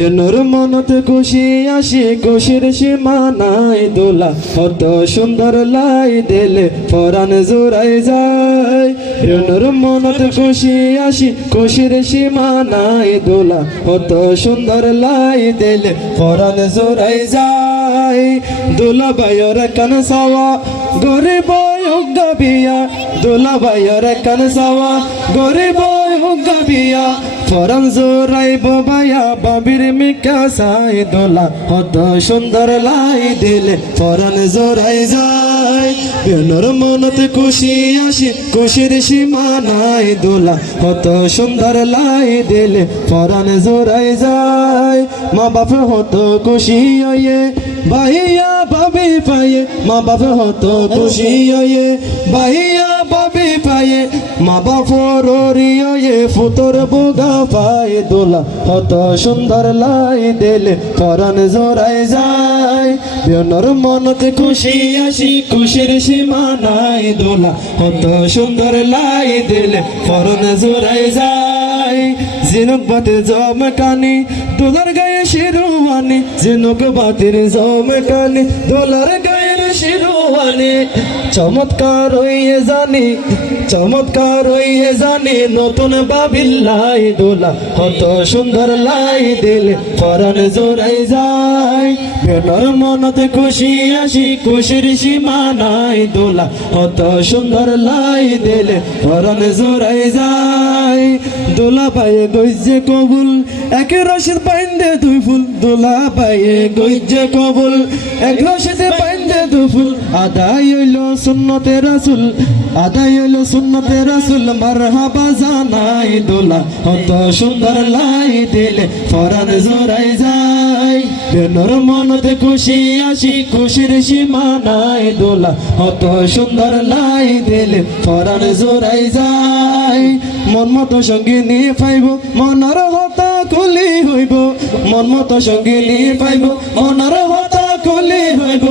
নূর মনত খুশি আসি খুশির সীমানায় দোলা কত সুন্দর লাই দিলে পরাণ জোড়াই যায়। নূর মনত খুশি আসি খুশির সীমানায় দোলা কত সুন্দর লাই দিলে পরাণ জোড়াই যায়। দোলা বাইর কান সাওয়া গরিব বিয়া, দোলা বাইর কান সাওয়া গরিব বিয়া, পরাণ জোড়াই বাবায়া বাবির মিকা সাই দোলা কত সুন্দর লাই দিলে পরাণ জোড়াই যায়। নূর মনত খুশি আসি খুশির সীমানায় দোলা কত সুন্দর লাই দিলে পরাণ জোড়াই যায়। মা বাপ হতো খুশি হয়ে ভাইয়া ভাবি পায়ে, মা বাপ হতো খুশি হয়ে ভাইয়া ভাবি পায়ে, মা বাপ রোরিয়ে ফুতর বুগা পায় দোলা কত সুন্দর লাই দিলে পরাণ জোড়াই যায়। নূর মনত খুশি আসি খুশির সীমানায় দোলা কত সুন্দর লাই দিলে পরাণ জোড়াই যায়। জিনুক বাতির জমকানি দোলার গায়ে শিরোয়ানি, জিনুক বাতির জমকানি দোলার গায়ের শিরোয়ানি, চমৎকার হইয়ে জানি চমৎকার হইয়ে জানি নতুন বাবিল্লাই দোলা কত সুন্দর লাই দিলে পরাণ জোড়াই যায়। নূর মনত খুশি আসি খুশির সীমানায় দোলা কত সুন্দর লাই দিলে পরাণ জোড়াই যায়। দোলা পায়ে গইজে কবুল এক রশিদ বাইন্দে দুই ফুল, দোলা পায়ে গইজে কবুল এক রশিদে বাইন্দে দুই ফুল, আদায় হইল সুন্নতে রাসূল আদায় হইল সুন্নতে রাসূল, মারহাবা জানাই দোলা কত সুন্দর লাই দিলে পরাণ জোড়াই যায়। নূর মনত খুশি আসি খুশির সীমানায় দোলা কত সুন্দর লাই দিলে পরাণ জোড়াই যায়। মন মতো সঙ্গী নিয়ে পাইব মনের হতা খুলি হইব, মন মতো সঙ্গী নিয়ে পাইব মনের হতা খুলি হইব,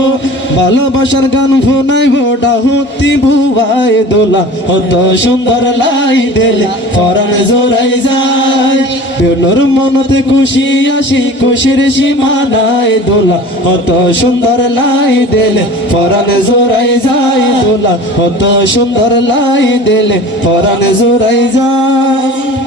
ভালোবাসার গান শোনাইব ডাহুতি ভুবাই দোলা কত সুন্দর লাই দিলে পরাণ জোড়াই যায়। নূর মনতে খুশি আসি খুশির সীমানায় দোলা কত সুন্দর লাই দিলে পরাণ জোড়াই যায়। দোলা কত সুন্দর লাই দিলে পরাণ জোড়াই যায়।